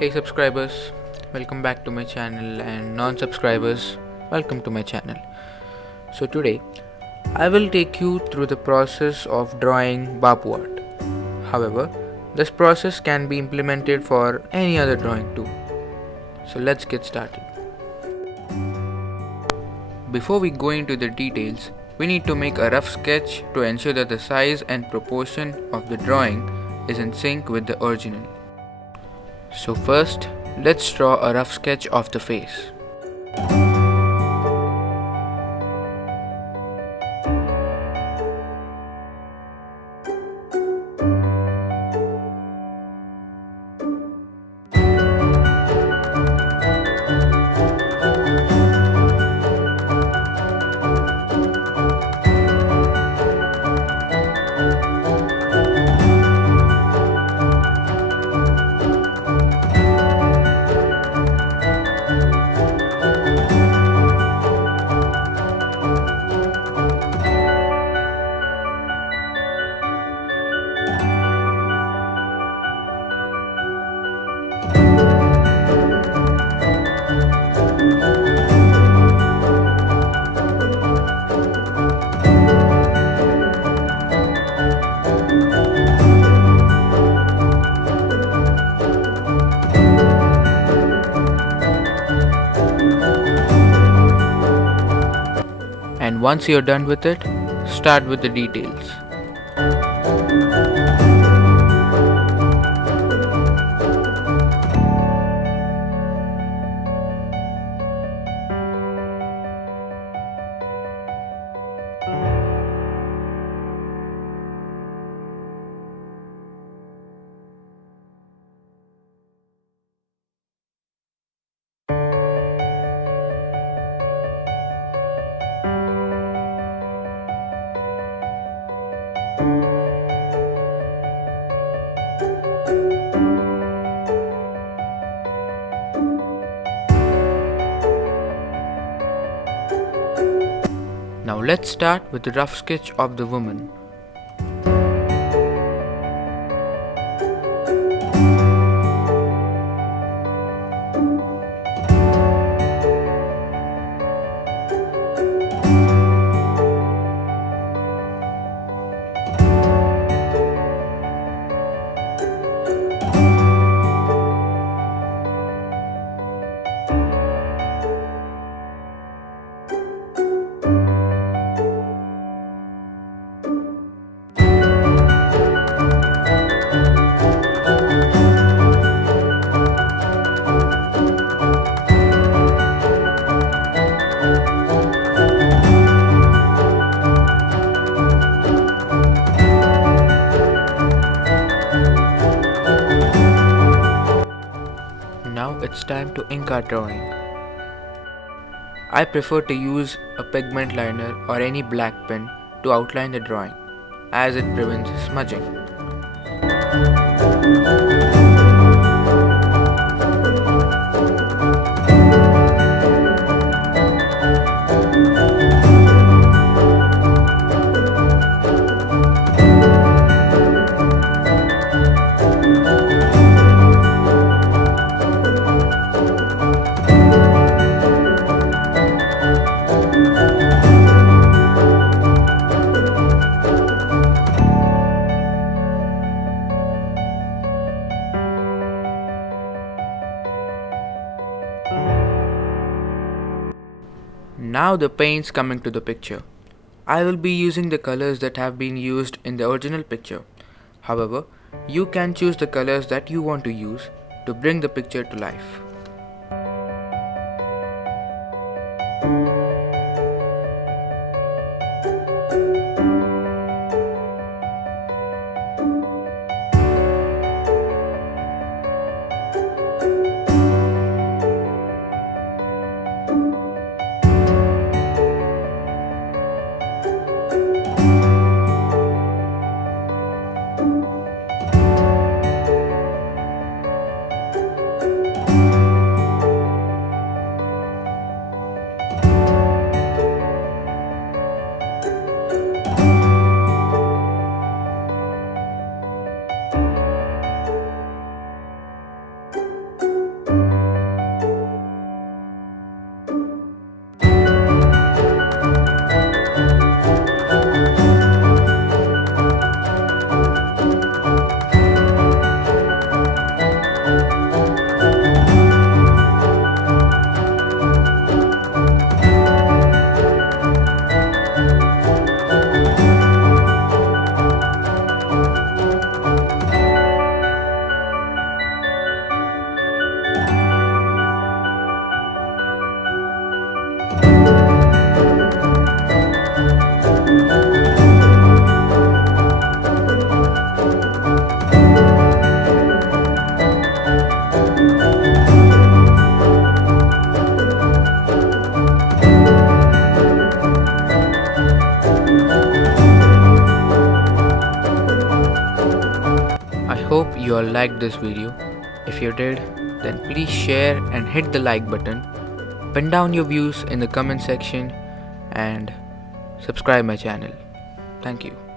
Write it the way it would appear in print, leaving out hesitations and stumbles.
Hey subscribers, welcome back to my channel, and non-subscribers, welcome to my channel. So today I will take you through the process of drawing Bapu art. However, this process can be implemented for any other drawing too. So let's get started. Before we go into the details, we need to make a rough sketch to ensure that the size and proportion of the drawing is in sync with the original. So first, let's draw a rough sketch of the face. And once you're done with it, start with the details. Now let's start with the rough sketch of the woman. Now it's time to ink our drawing. I prefer to use a pigment liner or any black pen to outline the drawing, as it prevents smudging. Now the paints coming to the picture. I will be using the colors that have been used in the original picture. However, you can choose the colors that you want to use to bring the picture to life. you all liked this video. If you did, then please share and hit the like button. Pen down your views in the comment section and subscribe my channel. Thank you.